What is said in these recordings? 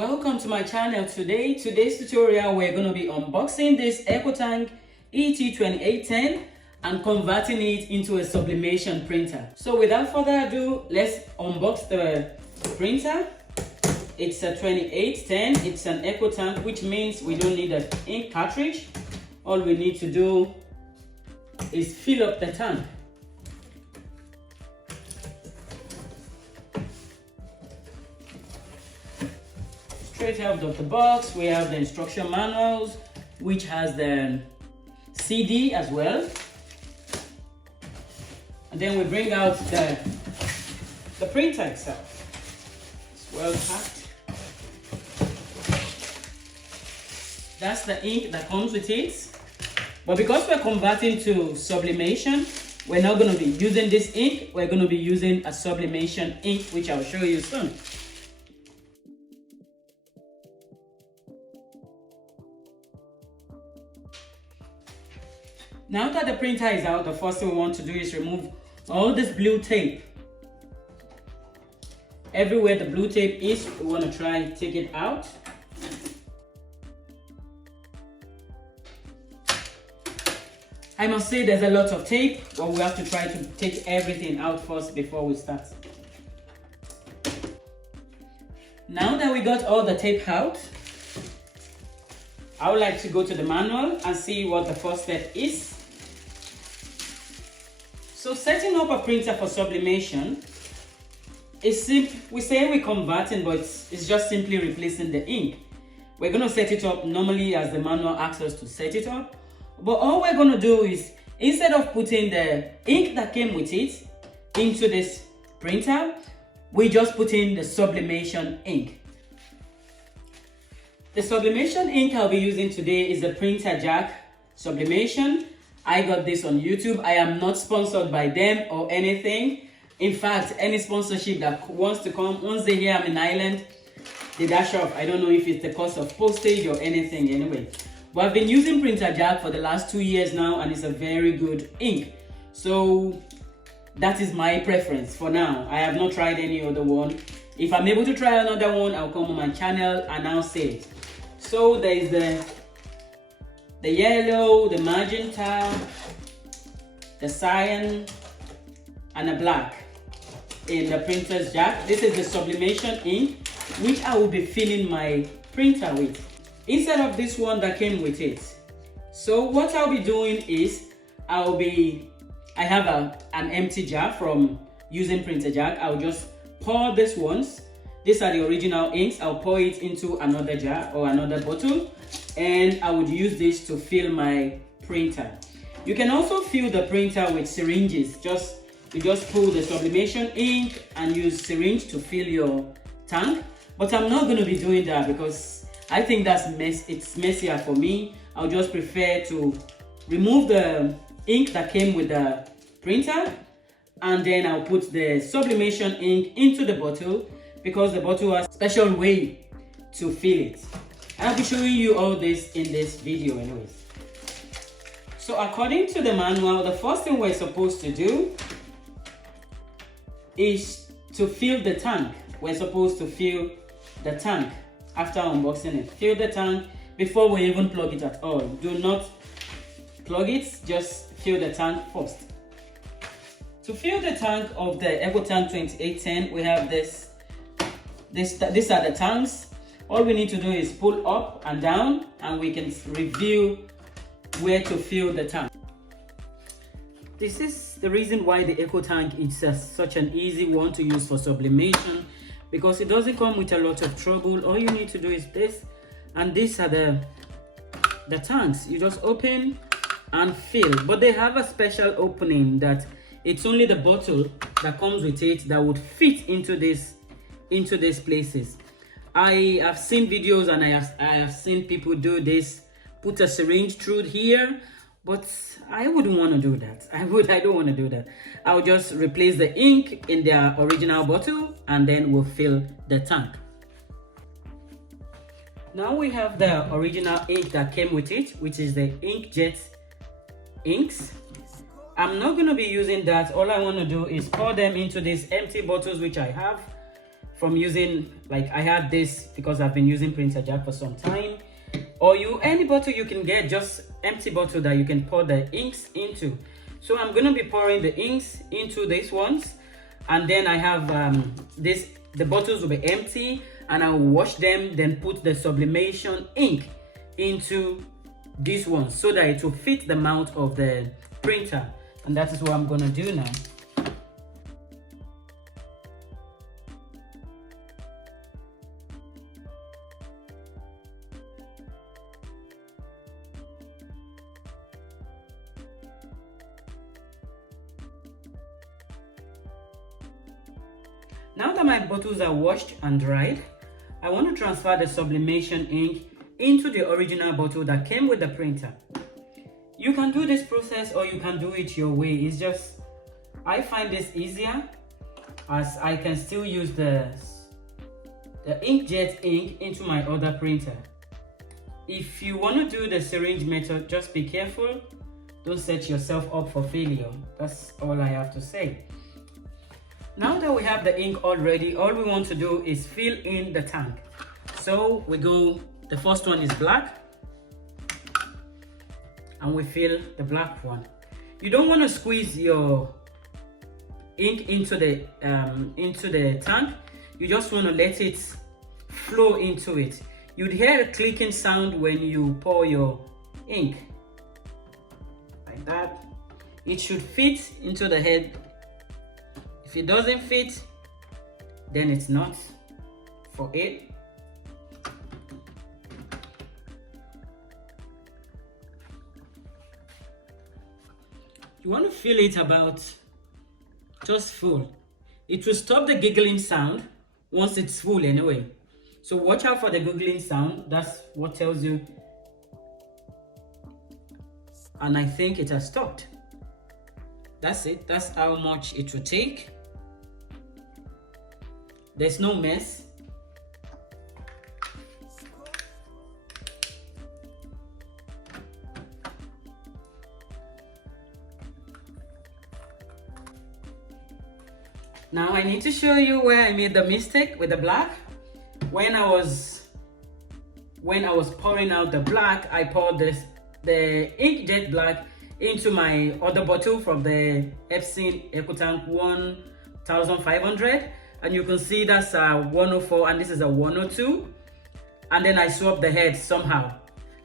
Welcome to my channel. Today's tutorial we're going to be unboxing this Ecotank ET2810 and converting it into a sublimation printer. So without further ado, let's unbox the printer. It's a 2810. It's an Ecotank, which means we don't need an ink cartridge. All we need to do is fill up the tank. Straight out of the box, we have the instruction manuals, which has the CD as well. And then we bring out the printer itself. It's well packed. That's the ink that comes with it. But because we're converting to sublimation, we're not going to be using this ink. We're going to be using a sublimation ink, which I'll show you soon. Now that the printer is out, the first thing we want to do is remove all this blue tape. Everywhere the blue tape is, we want to try and take it out. I must say there's a lot of tape, but we have to try to take everything out first before we start. Now that we got all the tape out, I would like to go to the manual and see what the first step is. So setting up a printer for sublimation is we say we're converting, but it's just simply replacing the ink. We're going to set it up normally as the manual asks us to set it up. But all we're going to do is, instead of putting the ink that came with it into this printer, we just put in the sublimation ink. The sublimation ink I'll be using today is the Printer Jack Sublimation. I got this on YouTube. I am not sponsored by them or anything. In fact, any sponsorship that wants to come, once they hear I'm in Ireland, they dash off. I don't know if it's the cost of postage or anything anyway. But I've been using Printer Jack for the last 2 years now, and it's a very good ink. So that is my preference for now. I have not tried any other one. If I'm able to try another one, I'll come on my channel and I'll say it. So there is the yellow, the magenta, the cyan, and the black in the Printer's Jack. This is the sublimation ink, which I will be filling my printer with, instead of this one that came with it. So what I'll be doing is, I have an empty jar from using Printer Jack. I'll just pour this ones. These are the original inks. I'll pour it into another jar or another bottle, and I would use this to fill my printer. You can also fill the printer with syringes. You just pull the sublimation ink and use syringe to fill your tank. But I'm not going to be doing that because I think it's messier for me. I'll just prefer to remove the ink that came with the printer, and then I'll put the sublimation ink into the bottle, because the bottle has a special way to fill it. I'll be showing you all this in this video anyways. So according to the manual, the first thing we're supposed to do is to fill the tank. We're supposed to fill the tank after unboxing it. Fill the tank before we even plug it at all. Do not plug it, just fill the tank first. To fill the tank of the Ecotank 2810, we have these are the tanks. All we need to do is pull up and down, and we can review where to fill the tank. This is the reason why the Ecotank is such an easy one to use for sublimation, because it doesn't come with a lot of trouble. All you need to do is this, and these are the tanks. You just open and fill, but they have a special opening that it's only the bottle that comes with it that would fit into these places. I have seen videos and I have seen people do this, put a syringe through here, but I wouldn't want to do that. I don't want to do that. I'll just replace the ink in their original bottle, and then we'll fill the tank. Now we have the original ink that came with it, which is the Inkjet inks. I'm not going to be using that. All I want to do is pour them into these empty bottles which I have, from using, like I have this because I've been using printer jack for some time, or any bottle you can get, just empty bottle that you can pour the inks into. So I'm going to be pouring the inks into these ones, and then I have the bottles will be empty, and I'll wash them, then put the sublimation ink into these ones so that it will fit the mouth of the printer. And that is what I'm going to do now. Now that my bottles are washed and dried, I want to transfer the sublimation ink into the original bottle that came with the printer. You can do this process or you can do it your way. It's just, I find this easier as I can still use the Inkjet ink into my other printer. If you want to do the syringe method, just be careful. Don't set yourself up for failure. That's all I have to say. Now that we have the ink all ready, all we want to do is fill in the tank. So we go, the first one is black, and we fill the black one. You don't want to squeeze your ink into the tank. You just want to let it flow into it. You'd hear a clicking sound when you pour your ink, like that. It should fit into the head. If it doesn't fit, then it's not for it. You want to fill it about just full. It will stop the giggling sound once it's full anyway. So watch out for the giggling sound. That's what tells you. And I think it has stopped. That's it. That's how much it will take. There's no mess. Now I need to show you where I made the mistake with the black. When I was pouring out the black, I poured the Inkjet black into my other bottle from the Epson Ecotank 1500, and you can see that's a 104 and this is a 102, and then I swapped the head somehow,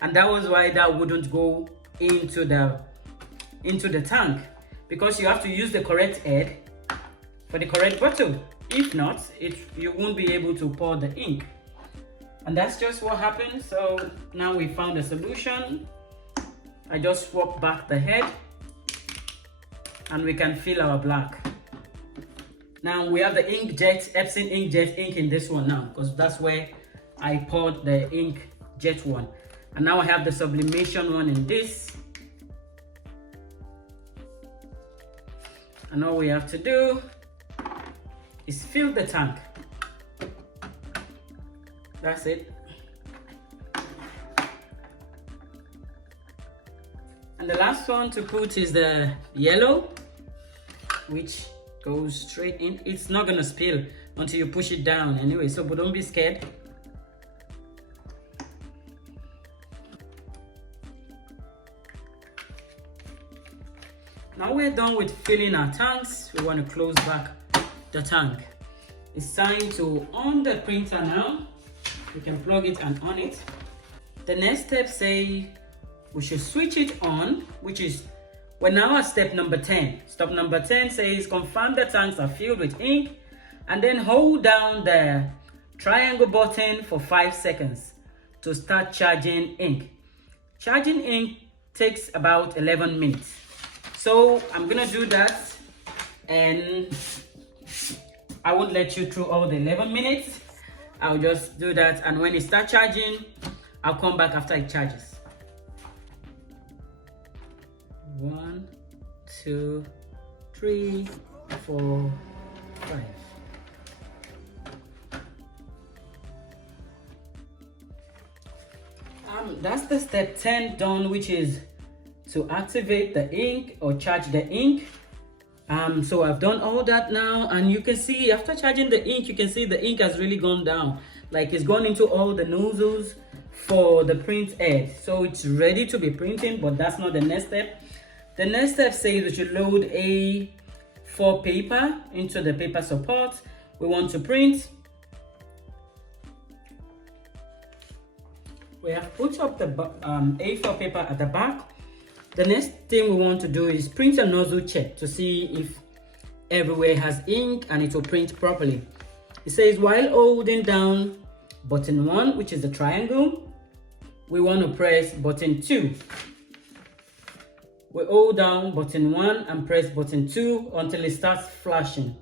and that was why that wouldn't go into the tank, because you have to use the correct head for the correct bottle. If not, you won't be able to pour the ink, and that's just what happened. So now we found a solution. I just swap back the head and we can fill our black. Now we have the Inkjet, Epson Inkjet ink in this one now, because that's where I poured the Inkjet one. And now I have the sublimation one in this. And all we have to do is fill the tank. That's it. And the last one to put is the yellow, which goes straight in. It's not gonna spill until you push it down anyway, so but don't be scared. Now we're done with filling our tanks. We want to close back the tank. It's time to on the printer now. We can plug it and on it. The next step say we should switch it on, which is, we're now at step number 10. Step number 10 says confirm the tanks are filled with ink, and then hold down the triangle button for 5 seconds to start charging ink. Charging ink takes about 11 minutes. So I'm gonna do that, and I won't let you through all the 11 minutes. I'll just do that, and when it starts charging, I'll come back after it charges. 1, 2, 3, 4, 5. That's the step 10 done, which is to activate the ink or charge the ink. So I've done all that now, and you can see after charging the ink, you can see the ink has really gone down, like it's gone into all the nozzles for the print head. So it's ready to be printing, but that's not the next step. The next step says we should load A4 paper into the paper support we want to print. We have put up the A4 paper at the back. The next thing we want to do is print a nozzle check to see if everywhere has ink and it will print properly. It says while holding down button 1, which is the triangle, we want to press button 2. We hold down button 1 and press button 2 until it starts flashing.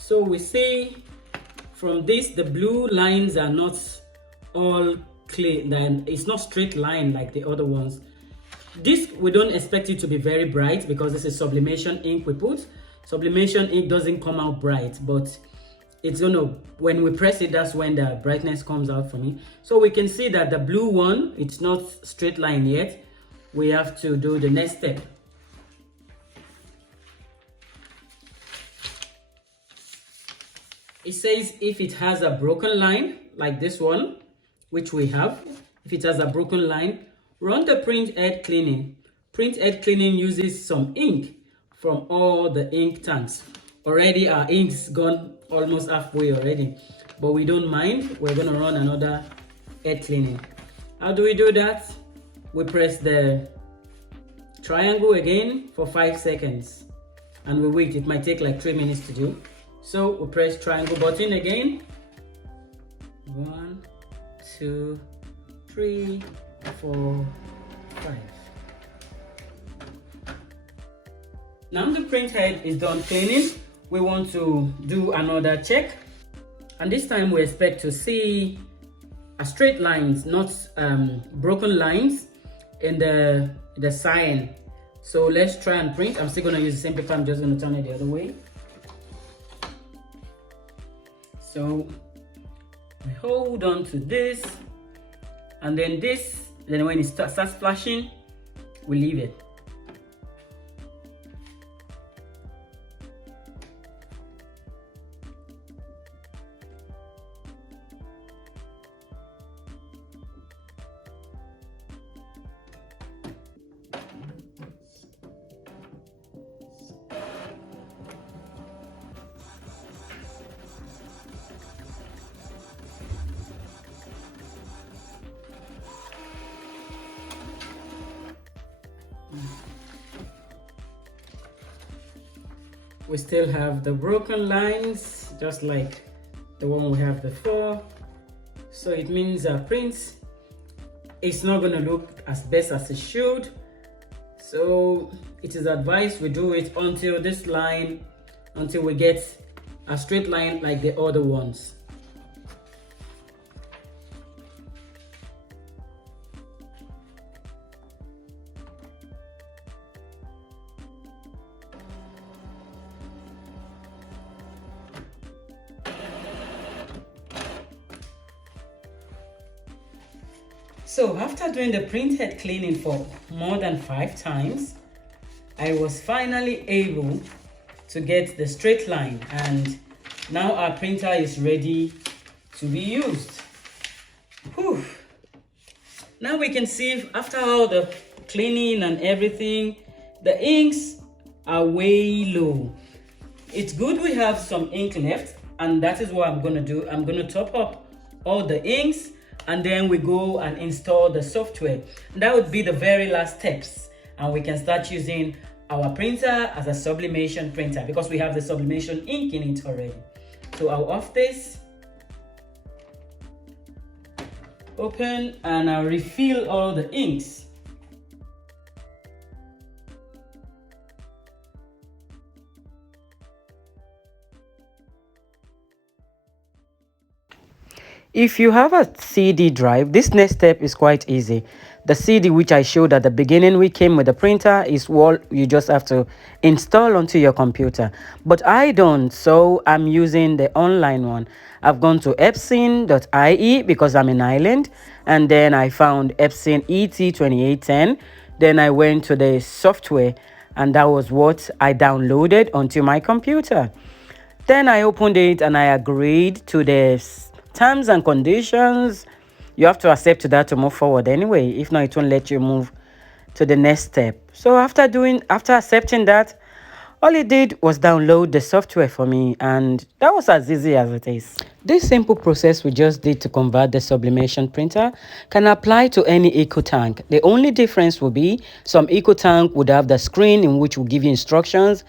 So we see from this, the blue lines are not all clear, then it's not straight line like the other ones. This, we don't expect it to be very bright because this is sublimation ink we put. Sublimation ink doesn't come out bright, but it's gonna, when we press it, that's when the brightness comes out for me. So we can see that the blue one, it's not straight line yet. We have to do the next step. It says if it has a broken line, like this one, which we have, if it has a broken line, run the print head cleaning. Print head cleaning uses some ink from all the ink tanks. Already our ink's gone almost halfway already, but we don't mind. We're gonna run another head cleaning. How do we do that? We press the triangle again for 5 seconds and we wait. It might take like 3 minutes to do. So we press triangle button again. 1, 2, 3, 4, 5. Now the print head is done cleaning. We want to do another check, and this time we expect to see a straight lines, not broken lines in the sign. So let's try and print. I'm still going to use the same paper. I'm just going to turn it the other way. So we hold on to this, and then this, then when it starts flashing, we leave it. We still have the broken lines, just like the one we have before. So it means our print is not going to look as best as it should. So it is advised we do it until this line, until we get a straight line like the other ones. So after doing the print head cleaning for more than 5 times, I was finally able to get the straight line, and now our printer is ready to be used. Whew. Now we can see after all the cleaning and everything, the inks are way low. It's good we have some ink left, and that is what I'm going to do. I'm going to top up all the inks, and then we go and install the software. And that would be the very last steps, and we can start using our printer as a sublimation printer because we have the sublimation ink in it already. So I'll off this, open, and I'll refill all the inks. If you have a CD drive, this next step is quite easy. The CD which I showed at the beginning, we came with the printer, is what you just have to install onto your computer. But I don't, so I'm using the online one. I've gone to epson.ie because I'm in Ireland, and then I found Epson ET2810. Then I went to the software, and that was what I downloaded onto my computer. Then I opened it and I agreed to the terms and conditions. You have to accept that to move forward anyway. If not, it won't let you move to the next step. So after accepting that, all it did was download the software for me, and that was as easy as it is. This simple process we just did to convert the sublimation printer can apply to any Ecotank. The only difference will be some Ecotank would have the screen in which will give you instructions.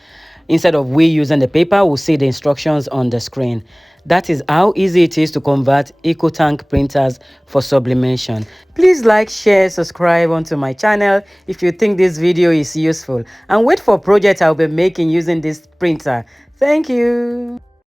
Instead of we using the paper, we'll see the instructions on the screen. That is how easy it is to convert Ecotank printers for sublimation. Please like, share, subscribe onto my channel if you think this video is useful, and wait for projects I'll be making using this printer. Thank you.